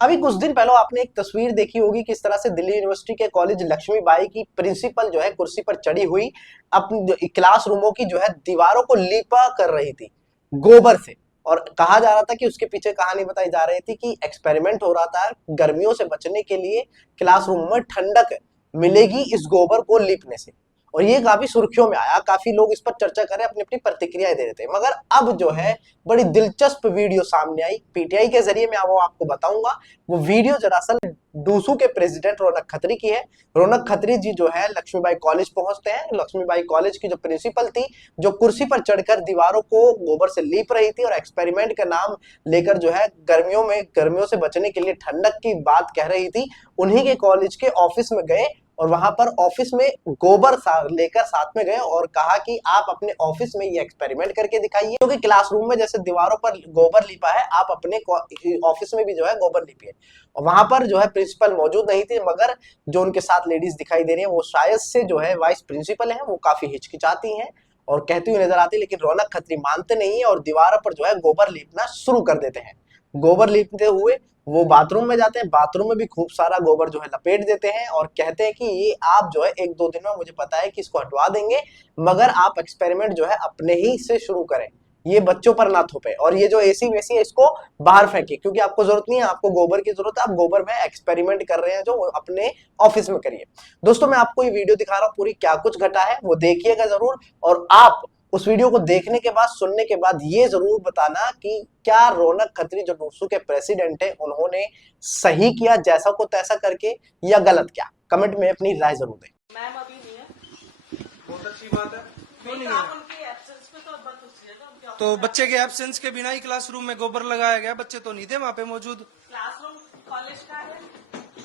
अभी कुछ दिन पहले आपने एक तस्वीर देखी होगी किस तरह से दिल्ली यूनिवर्सिटी के कॉलेज लक्ष्मीबाई की प्रिंसिपल जो है कुर्सी पर चढ़ी हुई अपनी क्लासरूमों की जो है दीवारों को लीपा कर रही थी गोबर से। और कहा जा रहा था कि उसके पीछे कहानी बताई जा रही थी कि एक्सपेरिमेंट हो रहा था गर्मियों से बचने के लिए, क्लासरूम में ठंडक मिलेगी इस गोबर को लीपने से। और ये काफी सुर्खियों में आया, काफी लोग इस पर चर्चा करें, अपनी अपनी प्रतिक्रियाएं दे रहे थे। मगर अब जो है बड़ी दिलचस्प वीडियो सामने आई पीटीआई के जरिए, मैं वो आपको बताऊंगा। वो वीडियो दरअसल डूसू के प्रेसिडेंट रौनक खत्री की है। रौनक खत्री जी जो है लक्ष्मीबाई कॉलेज पहुंचते हैं। लक्ष्मीबाई कॉलेज की जो प्रिंसिपल थी, जो कुर्सी पर चढ़कर दीवारों को गोबर से लीप रही थी और एक्सपेरिमेंट का नाम लेकर जो है गर्मियों से बचने के लिए ठंडक की बात कह रही थी, उन्हीं के कॉलेज के ऑफिस में गए और वहां पर ऑफिस में गोबर लेकर साथ में गए और कहा कि आप अपने ऑफिस में ये एक्सपेरिमेंट करके दिखाइए, क्योंकि क्लासरूम में जैसे दीवारों पर गोबर लिपा है, आप अपने ऑफिस में भी जो है गोबर लिपिए। और वहां पर जो है प्रिंसिपल मौजूद नहीं थे, मगर जो उनके साथ लेडीज दिखाई दे रही है वो शायद से जो है वाइस प्रिंसिपल है, वो काफी हिचकिचाती हैं और कहती हुई नजर आती है। लेकिन रौनक खत्री मानते नहीं है और दीवारों पर जो है गोबर लीपना शुरू कर देते हैं। गोबर लीपते हुए वो बाथरूम में जाते हैं, बाथरूम में भी खूब सारा गोबर जो है लपेट देते हैं और कहते हैं कि ये आप जो है एक दो दिन में, मुझे पता है कि इसको हटवा देंगे, मगर आप एक्सपेरिमेंट जो है अपने ही से शुरू करें, ये बच्चों पर ना थोपे, और ये जो एसी वेसी है इसको बाहर फेंके, क्योंकि आपको जरूरत नहीं है, आपको गोबर की जरूरत है, आप गोबर में एक्सपेरिमेंट कर रहे हैं जो अपने ऑफिस में करिए। दोस्तों मैं आपको ये वीडियो दिखा रहा हूँ, पूरी क्या कुछ घटा है वो देखिएगा जरूर। और आप उस वीडियो को देखने के बाद, सुनने के बाद ये जरूर बताना कि क्या रौनक खत्री जो डूसू के प्रेसिडेंट है उन्होंने सही किया जैसा को तैसा करके, या गलत किया। कमेंट में अपनी राय जरूर दें। मैम अभी नहीं है। बहुत अच्छी बात है। क्यों नहीं तो आप है? उनकी एब्सेंस पे तो बंद पूछिएगा उनके तो ऑफिस बच्चे के एब्सेंस के बिना ही क्लासरूम में गोबर लगाया गया, बच्चे तो नहीं थे वहाँ पे मौजूद। क्लासरूम कॉलेज का है,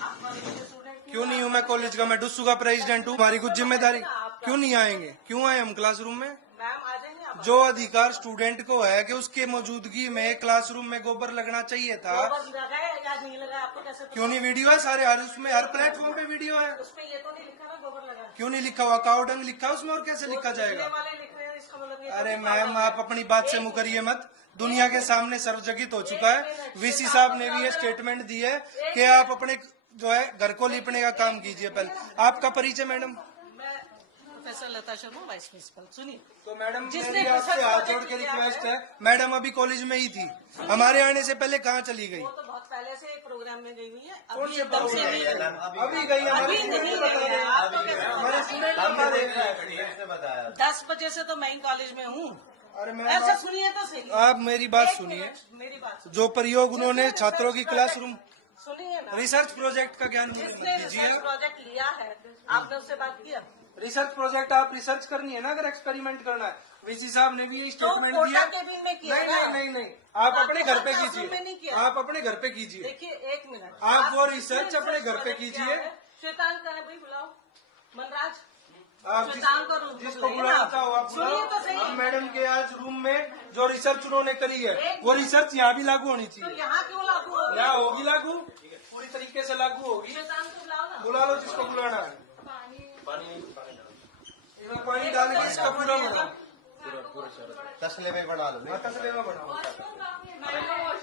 आप कॉलेज के स्टूडेंट क्यों नहीं हूँ मैं कॉलेज का? मैं डुस्सू का प्रेसिडेंट हूँ, हमारी कुछ जिम्मेदारी। क्यों नहीं आएंगे? क्यों आए हम क्लासरूम में? मैम आ जाएंगे आप। जो अधिकार स्टूडेंट को है कि उसके मौजूदगी में क्लासरूम में गोबर लगना चाहिए था। गोबर लगाए या नहीं लगाए आपको कैसे पता? क्यों नहीं? वीडियो है सारे, हर उसमें हर प्लेटफॉर्म पे वीडियो है। उस पे ये तो नहीं लिखा ना गोबर लगाए। क्यों नहीं लिखा हुआ? काउडंग लिखा है उसमें, और कैसे लिखा जाएगा? वाले लिख रहे हैं, इसका मतलब ये अरे तो मैम आप अपनी बात से मुकरिए मत, दुनिया के सामने सर्वजगित हो चुका है। वीसी साहब ने भी ये स्टेटमेंट दी है कि आप अपने जो है घर को लीपने का काम कीजिए। पहले आपका परिचय मैडम? मैं प्रोफेसर लता शर्मा, वाइस प्रिंसिपल। सुनिए, तो मैडम जिसने मेरी आपसे रिसर्च हाथ प्रोजेक्ट जोड़ के किया रिक्वेस्ट है, है, मैडम अभी कॉलेज में ही थी, हमारे आने से पहले कहाँ चली गई? वो तो बहुत पहले से प्रोग्राम में गई हुई है, कौन अभी से एकदम से प्रोग्राम? नहीं गई। अभी गई हमारे अभी नहीं गई है, आपको कैसे पता? हमारे स्टूडेंट बता रहे हैं। 10 बजे से तो मैं कॉलेज में हूँ। अरे मैम ऐसा सुनिए तो सही। आप मेरी बात एक सुनिए। मिनट, मेरी बात सुनिए। जो प्रयोग उन्होंने छात्रों की क्लासरूम सुनिए ना, रिसर्च प्रोजेक्ट का ज्ञान जिसने दीजिए। रिसर्च प्रोजेक्ट लिया है, आपने उससे बात किया? रिसर्च प्रोजेक्ट आप रिसर्च करनी है ना, अगर एक्सपेरिमेंट करना है। वीसी साहब ने भी ये तो स्टेटमेंट कोटा दिया। केबिन में किया नहीं ना? नहीं नहीं नहीं, आप अपने घर पे क्लासरूम में नहीं कीजिए, किया। आप अपने घर पे कीजिए। देखिए एक मिनट, आप वो जिसने रिसर्च अपने घर पे प्रोजेक्ट कीजिए। किया है, श्वेतांग का भाई बुलाओ, मनराज, आप श्वेतांग को रूम जिसको बुलाइए बुलाना ना। चाहो आप बुलाओ। सुनिए तो सही। हम मैडम के आज रूम में जो रिसर्च उन्होंने करी है वो रिसर्च यहाँ भी लागू होनी तो चाहिए। यहाँ क्यों लागू हो? यहाँ होगी लागू, पूरी तरीके से लागू होगी। श्वेतांग को बुलाओ ना। बुला लो जिसको बुलाना है। इसमें पानी डाल के इसका पूरा बनाओ, तसले में बना लो। तसले में बनाओ।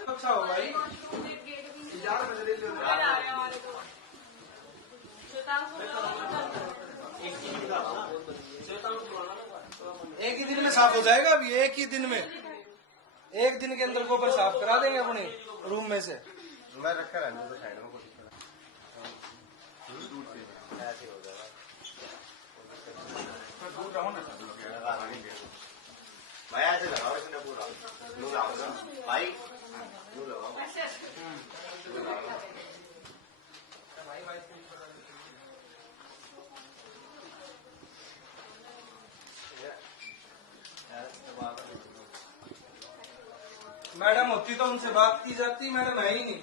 अच्छा हो भाई, श्वेतांग को बुलाओ। एक ही दिन में साफ हो जाएगा। अभी एक ही दिन में, एक दिन के अंदर गोबर साफ करा देंगे अपने रूम में से। मैं रखा रहने दो साइड में, कोशिश ऐसे हो जाएगा। दूर रहो ना भाई, ऐसे लगाओ, इसने पूरा लू लगाओ ना भाई, लू लगाओ। मैडम होती तो उनसे बात की जाती, मैडम है ही नहीं।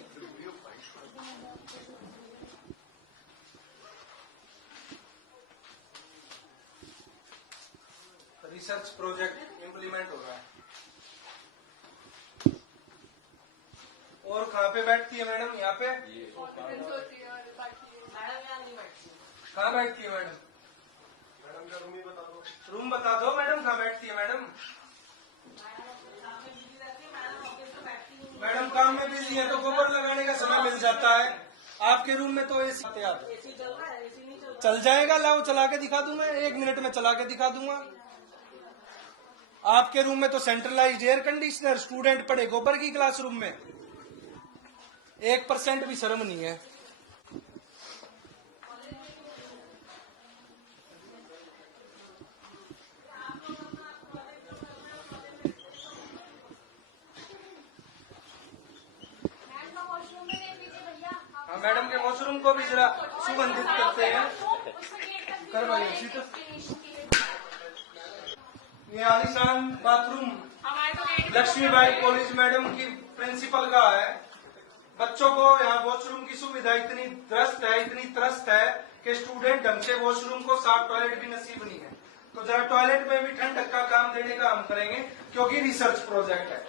रिसर्च प्रोजेक्ट इम्प्लीमेंट हो रहा है। और कहाँ पे बैठती है मैडम? यहाँ पे। मैडम यहाँ नहीं बैठती। कहाँ बैठती है मैडम? मैडम का रूम ही बता दो। रूम बता दो मैडम, कहाँ बैठती है मैडम? मैडम ऑफिस में बैठती हूँ। मैडम काम में बिजी है तो गोबर लगाने का समय मिल जाता है। आपके रूम में तो एसी एसी चल रहा है, एसी नहीं चल रहा। चल जाएगा, लाओ चला के दिखा दूं मैं, 1 मिनट में चला के दिखा दूंगा। आपके रूम में तो सेंट्रलाइज्ड एयर कंडीशनर, स्टूडेंट पढ़े गोबर की क्लासरूम में, 1% भी शर्म नहीं है। हाँ, मैडम के वॉशरूम को भी जरा सुगंधित करते हैं। करवाइए सीट। ये आलीशान बाथरूम लक्ष्मीबाई कॉलेज मैडम की प्रिंसिपल का है। बच्चों को यहाँ वॉशरूम की सुविधा इतनी त्रस्त है कि स्टूडेंट ढंग से वॉशरूम को साफ टॉयलेट भी नसीब नहीं है। तो जरा टॉयलेट में भी ठंडक का काम देने का हम करेंगे, क्योंकि रिसर्च प्रोजेक्ट है।